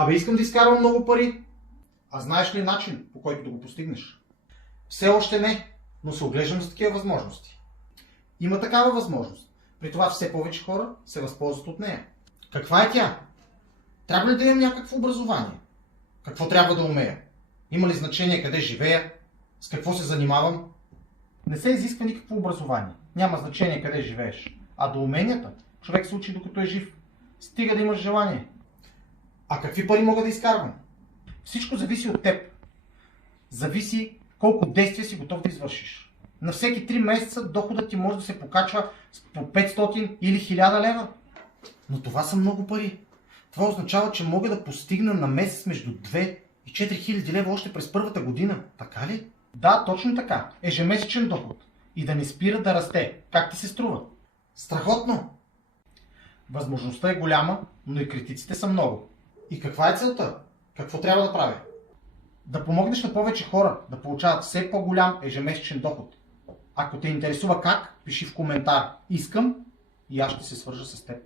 Абе, искам да изкарвам много пари. А знаеш ли начин, по който да го постигнеш? Все още не, но се оглеждам за такива възможности. Има такава възможност. При това все повече хора се възползват от нея. Каква е тя? Трябва ли да имам някакво образование? Какво трябва да умея? Има ли значение къде живея? С какво се занимавам? Не се изисква никакво образование. Няма значение къде живееш. А до уменията човек се учи докато е жив. Стига да имаш желание. А какви пари мога да изкарвам? Всичко зависи от теб. Зависи колко действия си готов да извършиш. На всеки 3 месеца доходът ти може да се покачва по 500 или 1000 лева. Но това са много пари. Това означава, че мога да постигна на месец между 2 и 4000 лева още през първата година. Така ли? Да, точно така. Ежемесечен доход. И да не спира да расте. Как ти се струва? Страхотно! Възможността е голяма, но и критиците са много. И каква е целта? Какво трябва да правя? Да помогнеш на повече хора да получават все по-голям ежемесечен доход. Ако те интересува как, пиши в коментар. Искам и аз ще се свържа с теб.